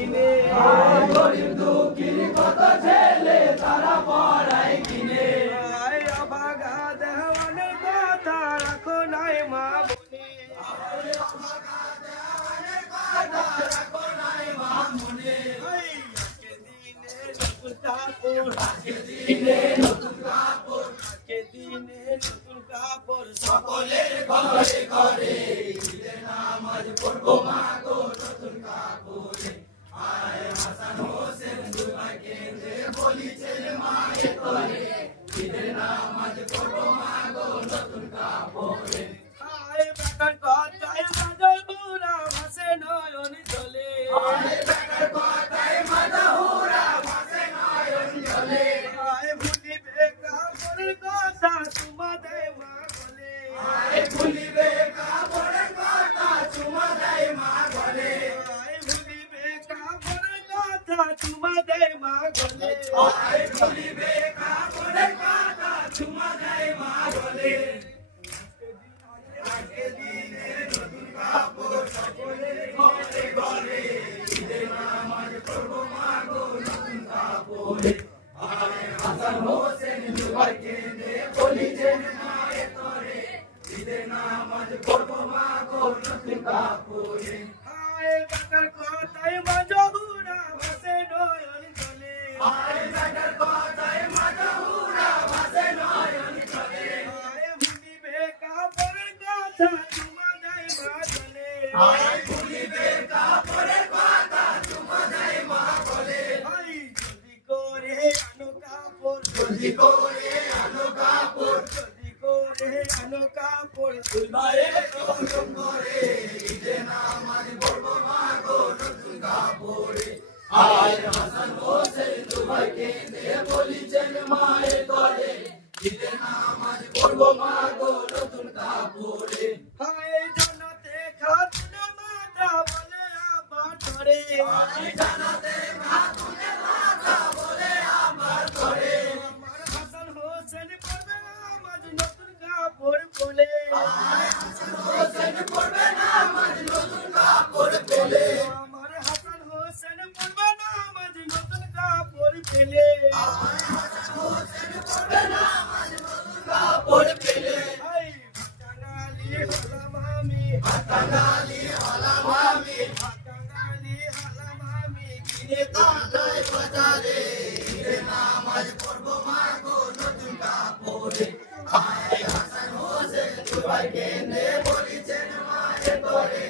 কিনে গরিব দুঃখীর কত ছেলে তারা পড়ায় কিনে অভাগা দেওয়ানের কথা রাখো নাই মা বনে রাখো নাই মা মনে আজকে দিনে নতুন কাপড় আজকে দিনে নতুন কাপড় আজকে দিনে নতুন কাপড় সকলের ঘরে ঘরে ঈদের নামাজ পড়বো মা গো নতুন কাপড়ে আয় হাসান হোসেন দুবাই কেন্দ্রে বলিছেন মায়ের তরে ঈদের নামাজ পড়বো মা গো নতুন কাপড়ে আয় বেকার কথায় বাদল বুড়া ভাসে নয়ন জলে আয় বেকার কথায় মাদাহুরা ভাসে নয়ন জলে আয় ভুলিবে কাপড়ের কথা তোমাদের মা বলে আয় ভুলিবে কাপড়ের কথা চুমা দেয় মা গলে আয় ভুলিবে কাপড়ের কথা তোমাদের মা বলে আয় ভুলিবে কাপড়ের কথা চুমা দেয় মা গলে আজকে দিনে নতুন কাপড় সকলের ঘরে ঘরে ঈদের নামাজ পড়বো মা গো নতুন কাপড়ে আয় হাসান হোসেন দুবাই কেন্দ্রে বলিছেন মায়ের তরে ঈদের নামাজ পড়বো মা গো নতুন কাপড়ে আয় বেকার কথায় মাজহুরা ভাসে নয়ন জলে আয় বেকার কথায় মাদাহুরা ভাসে নয়ন জলে আয় ভুলিবে কাপড়ের কথা তোমাদের মা বলে আয় ভুলিবে কাপড়ের কথা চুমা দেয় মা গলে আয় জলদি করে আনো কাপড় জলদি করে আনো কাপড় জলদি করে আনো কাপড় দুলবারে গরম করে ঈদের নামাজ পড়বো মা গো নতুন কাপড়ে আয় হাসান হোসেন দুবাই কেন্দ্রে বলিছেন মায়ের তরে ঈদের নামাজ পড়বো মা গো নতুন কাপড়ে আয় জনতে খাতুনে মাতা বলে আবার ধরে আয় জানাতে খাতুনে মাতা বলে আমার তরে আমার হাসান হোসেন পড়বে নামাজ নতুন কাপড় বলে আয় হাসান হোসেন পড়বে নামাজ নতুন কাপড় পেলে আমার হাসান হোসেন পড়বে নামাজ নতুন কাপড় পেলে আয় হাসান হোসেন পড়বে নামাজ নতুন কাপড় পেলে আই কাঙালি হলাম আমি কাঙালি হলাম আমি কাঙালি হলাম আমি কিনে কাঁদায় বাজারে ঈদের নামাজ পড়বো মা গো নতুন কাপড়ে আয় হাসান হোসেন দুবাই কেন্দ্রে বলিছেন মায়ের তরে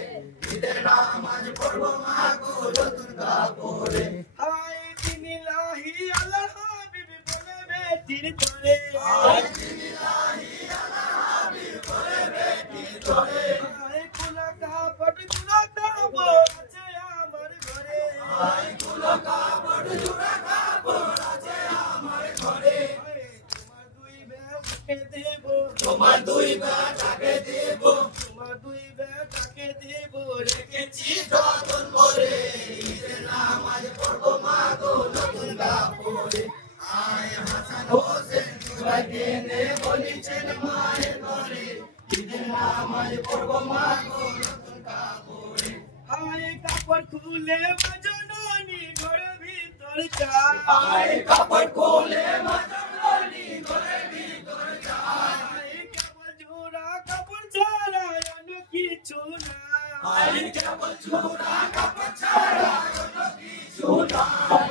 ঈদের নামাজ পড়বো মা গো নতুন কাপড়ে আই দিনিলাহি আল্লাহ হাবিব বলে বেটির তরে আয় বিসমিল্লাহি আলা হাবিব বলে বেটির তরে আই কুলা কাপড় আছে আমার ঘরে আয় গুলো কাপড় জোড়া কাপড় আছে আমার ঘরে আই তোমার দুই বেটাকে দেব তোমার দুই বেটাকে দেব তোমার দুই বেটাকে দেব রেখেছি যতন করে ঈদের নামাজ পড়বো মা গো নতুন কাপড়ে আয় হাসান হোসেন দুবাই কেন্দ্রে বলিছেন মায়ের তরে ঈদের নামাজ পড়বো মা গো নতুন কাপড়ে আই কাপড় খুলে মাজননি ঘরের ভিতর যায় আয় কাপড় খোলে মাজননি ঘরের ভিতর যায় আই কেবল জোড়া কাপড় ছাড়া অন্য কিছু না আয় কেবল জোড়া কাপড় ছাড়া অন্য কিছু না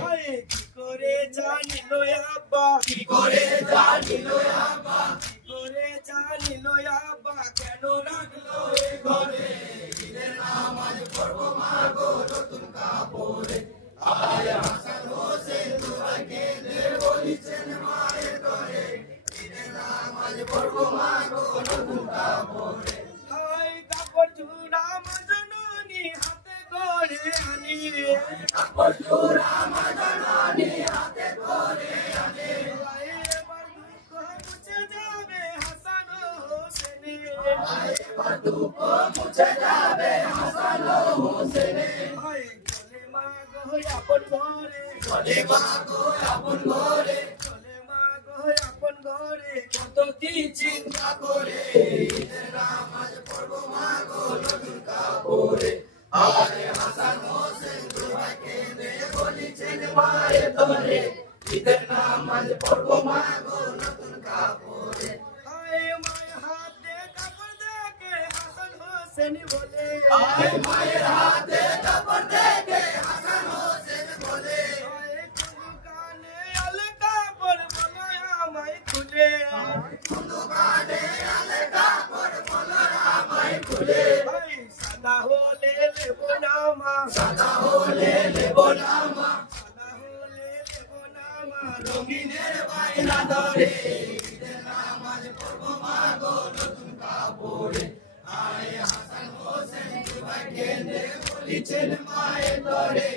আই কি করে জানিল আব্বা কি করে জানিল আব্বা কি করে জানিল আব্বা কেন রাখলো ওই ঘরে ঈদের নামাজ পড়বো মা গো নতুন কাপড়ে আয় হাসান হোসেন দুবাই কেন্দ্রে বলিছেন মায়ের তরে ঈদের নামাজ পড়বো মা গো নতুন কাপড়ে আই কাপড় জোড়া মাজননি হাতে করে আনি কাপড় জোড়া মাজননি হাতে করে আনে আই এবার দুঃখ মুছে যাবে হাসান হোসেনে আয় এবার দুঃখ মুছে যাবে হাসান হোসেনে আই চলে মা গো আপন ঘরে চলে মা গো আপন ঘরে চলে মা গো আপন ঘরে কত কি চিন্তা করে ঈদের নামাজ পড়বো মা গো নতুন কাপড়ে আয় হাসান হোসেন দুবাই কেন্দ্রে বলিছেন মায়ে তোরে ঈদের নামাজ পড়বো মা গো নতুন কাপড়ে আয় মায়ের হাতে কাপড় দেখে হাসান হোসেন বলে আয় মায়ের হাতে কাপড় দেখে হাসান হোসেন বলে আয় কোন কানে আলে কাপড় বলো আমায় খুলে দোকানে আলে কাপড় বলো আমায় খুলে আয় সাদা হলে লেবো না মা সাদা হলে লেবো না মা সাদা হলে লেবো না মা রঙিনের বাইনা ধরে ঈদের নামাজ পড়বো মা গো নতুন কাপড়ে আয় হাসান হোসেন ভাই কেঁদে বলিছেন মায়ে তোরে